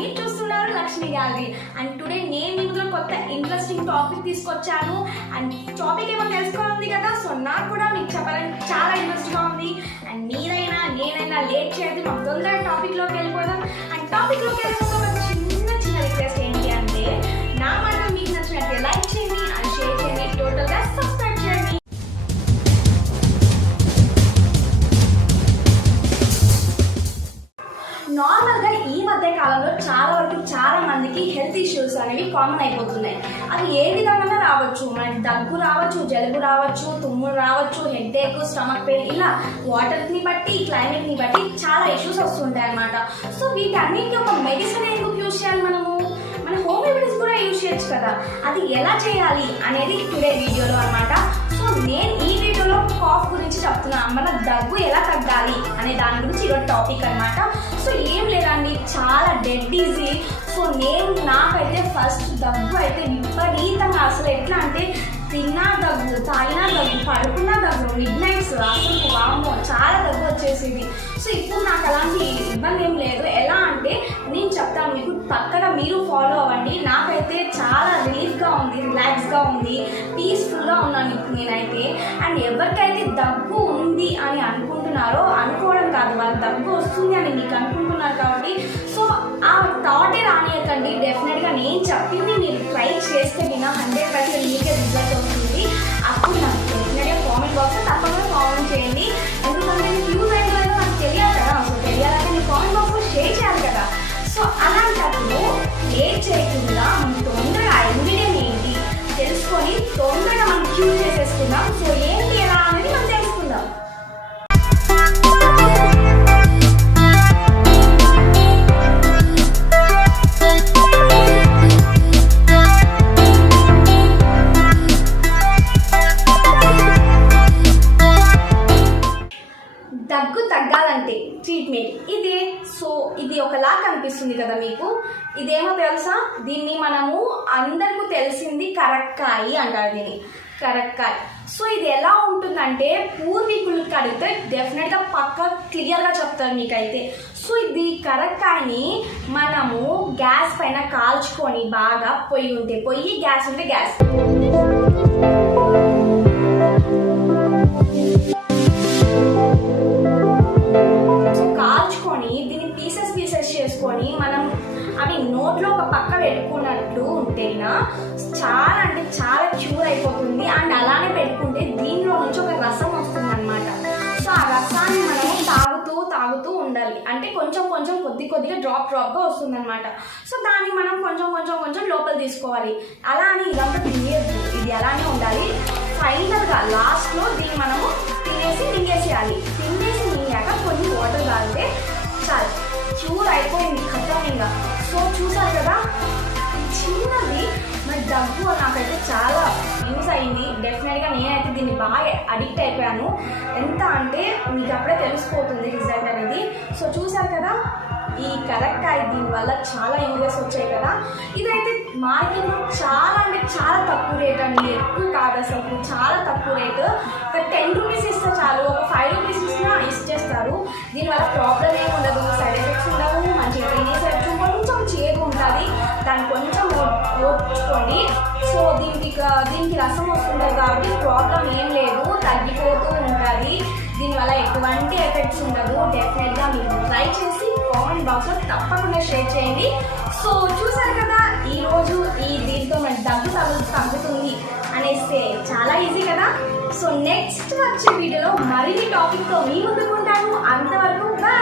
మీరు చూస్తున్నారు Lakshmi gallery. And today నేను ఇందులో కొత్త ఇంట్రెస్టింగ్ టాపిక్ తీసుకొచ్చాను. అండ్ టాపిక్ ఏమో తెలుసుకోవాలి కదా, సో నాకు కూడా మీకు చెప్పాలని చాలా ఇంట్రెస్ట్గా ఉంది. అండ్ మీరైనా నేనైనా లేట్ చేయదు, మనం తొందరగా టాపిక్లోకి వెళ్ళిపోదాం. అండ్ టాపిక్లోకి వెళ్ళిపోతే ఒక చిన్న రిక్వెస్ట్ ఏంటి అంటే, నా మాట మీకు నచ్చినట్టే లైక్ చేయండి అండ్ షేర్ చేయండి, టోటల్గా సబ్స్క్రైబ్ చేయండి. నార్మల్గా ఈ మధ్య కాలంలో చాలా మందికి హెల్త్ ఇష్యూస్ అనేవి కామన్ అయిపోతున్నాయి. అది ఏ విధంగా రావచ్చు, మనకి దగ్గు రావచ్చు, జలుబు రావచ్చు, తుమ్ములు రావచ్చు, హెడేక్, స్టమక్ పెయిన్, ఇలా వాటర్ని బట్టి క్లైమేట్ని బట్టి చాలా ఇష్యూస్ వస్తుంటాయి అన్నమాట. సో వీటన్నిటికీ ఒక మెడిసిన్ ఎందుకు యూజ్ చేయాలి, మన హోమ్ రెమెడీస్ కూడా యూజ్ చేయొచ్చు కదా. అది ఎలా చేయాలి అనేది టుడే వీడియోలో అన్నమాట. సో నేను ఈ వీడియోలో కాఫ్ గురించి చెప్తున్నాను, మన దగ్గు ఎలా తగ్గాలి అనే దాని గురించి ఈరోజు టాపిక్ అనమాట. సో ఏం లేదండి, చాలా డెడ్ ఈజీ. సో నాకైతే ఫస్ట్ దగ్గు అయితే విపరీతంగా, అసలు ఎట్లా అంటే తిన్నా దగ్గు, తాగినా దగ్గు, పడుకున్నా దగ్గు, మిడ్ నైట్స్ అసలు వామ్మో చాలా దగ్గు వచ్చేసింది. సో ఇప్పుడు నాకు అలాంటి ఇబ్బంది ఏం లేదు. ఎలా అంటే నేను చెప్తాను మీకు, పక్కగా మీరు ఫాలో అవ్వండి. నాకైతే చాలా రిలీఫ్గా ఉంది, రిలాక్స్గా ఉంది, పీస్ఫుల్గా ఉన్నాను ఇప్పుడు నేనైతే. అండ్ ఎవరికైతే దగ్గు ఉంది అని అనుకుంటున్నారో, అనుకోవడం కాదు, వాళ్ళకి దగ్గు వస్తుంది అని మీకు అనుకుంటున్నారు కాబట్టి సో ఆ థాటే రానియకండి. డెఫినెట్గా నేను చెప్పింది మీరు ట్రై చేస్తే వినా 100% మీకే రిజల్ట్ వస్తుంది. అప్పుడు నాకు డెఫినెట్గా కామెంట్ బాక్స్లో తప్పకుండా కామెంట్ చేయండి. ఎందుకంటే మీకు యూజ్ అయ్యేదో నాకు తెలియాలి కదా. సో తెలియాలంటే మీరు కామెంట్ బాక్స్లో షేర్ చేయాలి కదా. సో అలాంటప్పుడు లేట్ చేయకుండా మనం తొందరగా ఇంగ్రీడియంట్ ఏంటి తెలుసుకొని తొందరగా మనం క్యూర్ చేసేసుకుందాం. సో ఏంటి ఎలా అనేది మనం తెలుసుకుందాం. దగ్గు తగ్గాలంటే ట్రీట్మెంట్ ఇదే. సో ఇది ఒకలా కనిపిస్తుంది కదా మీకు, ఇదేమో తెలుసా, దీన్ని మనము అందరికీ తెలిసింది కరక్కాయి అంటారు, దీన్ని కరక్కాయ. సో ఇది ఎలా ఉంటుందంటే, పూర్వీకులకి అడిగితే డెఫినెట్గా పక్క క్లియర్గా చెప్తారు మీకైతే. సో ఇది కరక్కాయని మనము గ్యాస్ పైన కాల్చుకొని, బాగా పొయ్యి గ్యాస్ ఉంటే గ్యాస్ చేసుకొని మనం అవి నోట్లో ఒక పక్క పెట్టుకున్నట్టు ఉంటేనా చాలా అంటే చాలా క్యూర్ అయిపోతుంది. అండ్ అలానే పెట్టుకుంటే దీనిలో నుంచి ఒక రసం వస్తుంది అనమాట. సో ఆ రసాన్ని మనం తాగుతూ ఉండాలి. అంటే కొంచెం కొద్దిగా డ్రాప్గా వస్తుంది అనమాట. సో దాన్ని మనం కొంచెం లోపల తీసుకోవాలి. అలా అని ఇదంతా తినేయద్దు, ఇది అలానే ఉండాలి. ఫైనల్గా లాస్ట్లో దీన్ని మనము మింగేసేయాలి. మింగాక కొన్ని వాటర్ తాగితే చాలు, క్యూర్ అయిపోయింది, ఖచ్చితంగా. సో చూసారు కదా, చిన్నది మరి దగ్గు నాకైతే చాలా యూజ్ అయింది. డెఫినెట్గా నేనైతే దీన్ని బాగా అడిక్ట్ అయిపోయాను. ఎంత అంటే మీకు అప్పుడే తెలిసిపోతుంది రిజల్ట్ అనేది. సో చూసారు కదా, ఈ కరక్కాయ దీనివల్ల చాలా యూజెస్ వచ్చాయి కదా. ఇదైతే మార్కెట్లో చాలా అంటే చాలా తక్కువ రేట్ అండి, ఎక్కువ కాదు అసలు, చాలా తక్కువ రేటు. ఒక 10 రూపీస్ ఇస్తే చాలు, ఒక 5 రూపీస్ ఇచ్చినా ఇచ్చేస్తారు. దీనివల్ల ప్రాబ్లం ఏమి ఉండదు, సైడ్ ఎఫెక్ట్స్ ఉండవు, మంచిగా తినేసేయచ్చు. కొంచెం చేదు ఉంటుంది, దాన్ని కొంచెం ఓర్చుకోండి. సో దీనికి రసం వస్తుంటుంది కాబట్టి ప్రాబ్లం ఏం లేదు, తగ్గిపోతూ ఉంటుంది. దీనివల్ల ఎటువంటి ఎఫెక్ట్స్ ఉండదు. డెఫినెట్గా మీరు ట్రై చేసి కామెంట్ బాక్స్లో తప్పకుండా షేర్ చేయండి. సో చూసారు కదా, ఈరోజు దీంతో మన దగ్గు తగ్గుతుంది అనేస్తే చాలా ఈజీ కదా. సో నెక్స్ట్ వచ్చే వీడియోలో మరిన్ని టాపిక్తో మీ ముందుకు ఉంటాను. అంతవరకు బాయ్.